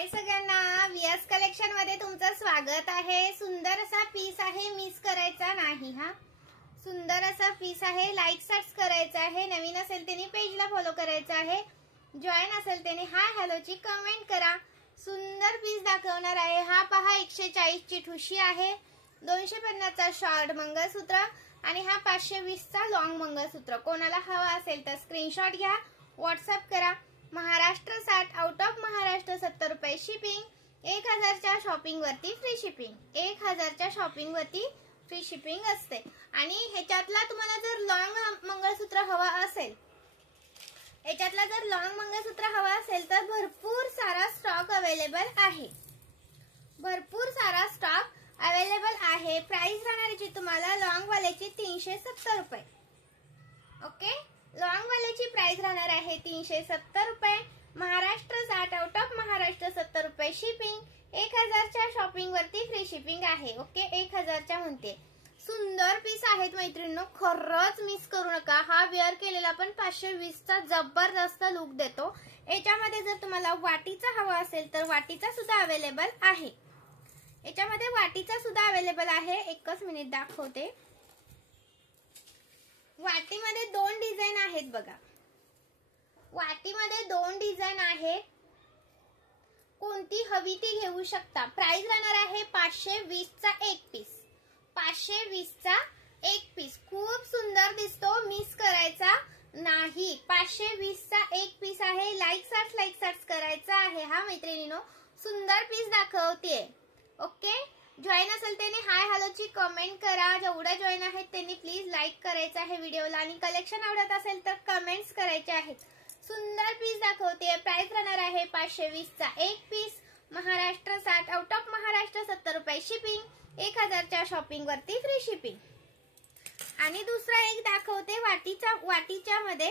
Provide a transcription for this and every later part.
हाय सगळ्यांना, VS collection मध्ये तुमचं स्वागत आहे। सुंदर असा पीस आहे, मिस करायचा नाही हा। सुंदर असा पीस आहे, लाईक सर्च करायचा आहे। नवीन असेल त्यांनी पेजला फॉलो करायचं आहे। जॉइन असेल त्यांनी हाय हॅलो ची कमेंट करा। सुंदर पीस दाखवणार आहे। हा पहा 140 ची ठुशी आहे, 250 चा शॉर्ट मंगळसूत्र आणि हा 520 चा लॉंग मंगळसूत्र। कोणाला हवा असेल तर स्क्रीनशॉट घ्या, व्हॉट्सअप करा। महाराष्ट्र 60, आउट ऑफ महाराष्ट्र 70 रुपये शिपिंग। 1000 च्या शॉपिंग वरती फ्री शिपिंग। 1000 च्या शॉपिंग वरती फ्री शिपिंग असते। आणि ह्याच्यातला तुम्हाला जर लॉंग मंगळसूत्र हवा असेल, तर भरपूर सारा स्टॉक अवेलेबल आहे। भरपूर सारा स्टॉक अवेलेबल आहे। प्राइस राहणार आहे तुम्हाला लॉंग वाल्याची 370 रुपये। ओके, लॉंग वाल्याची प्राइस राहणार आहे 370 रुपये। महाराष्ट्र 60, आउट ऑफ महाराष्ट्र 70 रुपये शिपिंग। 1000 च्या शॉपिंग वरती फ्री शिपिंग आहे। ओके, 1000 च्या म्हणते। सुंदर पीस आहेत मैत्रिणींनो, खरंच मिस करू नका। हा वेअर केलेला पण 520 चा जबरदस्त लुक देतो। याच्यामध्ये जर तुम्हाला वाटीचा हवा असेल तर वाटीचा सुद्धा अवेलेबल आहे। याच्यामध्ये वाटीचा सुद्धा अवेलेबल आहे। एकच मिनिट दाखवते। वाटीमध्ये 2 डिझाइन आहेत बघा। वाटीमध्ये 2 डिझाइन आहेत, कोणती हवी ती घेऊ शकता। प्राइस राहणार आहे 520 चा एक पीस। 520 चा एक पीस खूप सुंदर दिसतो, मिस करायचा नाही। 520 चा एक पीस आहे। लाईक सर्च करायचा आहे हा मैत्रिणींनो। सुंदर पीस दाखवते। ओके, जॉइन असेल त्यांनी हाय हॅलो ची कमेंट करा। जेवढे जॉइन आहेत त्यांनी प्लीज लाईक करायचं आहे व्हिडिओला आणि कलेक्शन आवडत असेल तर कमेंट्स करायचे आहेत। सुंदर पीस दाखवते। प्राइस राहणार आहे 520 चा एक piece. Maharashtra 60, out of Maharashtra 70 रुपये शिपिंग। 1000 च्या शॉपिंग वरती फ्री शिपिंग। आणि दुसरा एक दाखवते वाटीमध्ये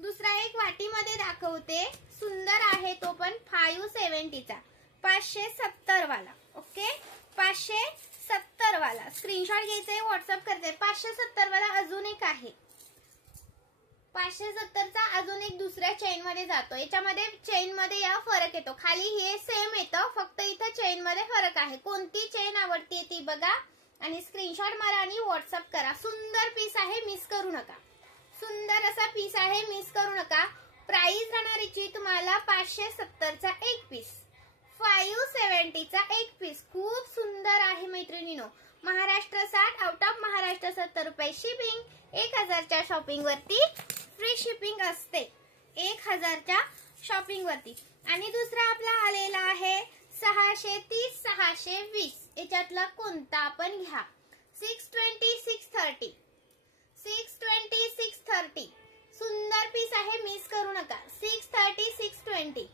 दुसरा एक वाटीमध्ये दाखवते। सुंदर आहे तो पण 570 चा 570 वाला। ओके, 570 वाला स्क्रीनशॉट घ्यायचे, व्हॉट्सअप करायचे। 570 वाला अजून एक आहे। 570 चा अजून एक दुसऱ्या चेन मध्ये जातो। याच्यामध्ये चेन मध्ये या फरक येतो, खाली हे सेम येतं, फक्त इथं चेन मध्ये फरक आहे। कोणती चेन आवडते ती बघा आणि स्क्रीनशॉट मारा आणि व्हॉट्सअप करा। सुंदर पीस आहे, मिस करू नका। सुंदर असा पीस आहे, मिस करू नका। प्राइस राहणारीची तुम्हाला 570 चा एक पीस। 570 चा एक पीस खूप सुंदर आहे मैत्रिणींनो। महाराष्ट्र 60, आउट ऑफ महाराष्ट्र 70 रुपये शिपिंग। 1000 च्या शॉपिंग वरती फ्री शिपिंग असते। 1000 च्या शॉपिंग वरती। आणि दुसरा आपला आलेला आहे 630, 620। याच्यातला कोणता पण घ्या। 620, 630, 620, 630 सुंदर पीस आहे, मिस करू नका। 630, 620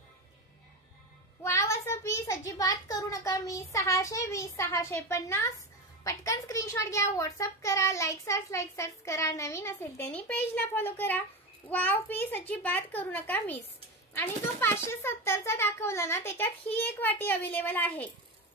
वाव असं पीस अजिबात करू नका मी। 620, 650 पटकन स्क्रीनशॉट घ्या, व्हॉट्सअप करा। लाईक सर्च करा। नवीन असेल त्यांनी पेजला फॉलो करा। वाव पीस अजिबात करू नका मिस। आणि जो 570 चा दाखवला ना त्याच्यात ही एक वाटी अवेलेबल आहे।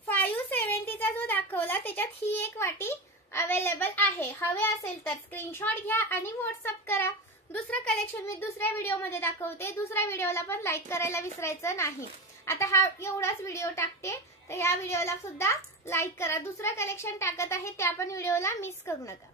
570 चा जो दाखवला त्याच्यात ही एक वाटी अवेलेबल आहे। हवे असेल तर स्क्रीनशॉट घ्या आणि व्हॉट्सअप करा। दुसरं कलेक्शन मी दुसऱ्या व्हिडिओ मध्ये दाखवते। दुसऱ्या व्हिडिओला पण लाईक करायला विसरायचं नाही। आता हा एवढाच व्हिडिओ टाकते, तर या व्हिडिओला सुद्धा लाईक करा। दुसरं कलेक्शन टाकत आहे त्या पण व्हिडिओला मिस करू नका।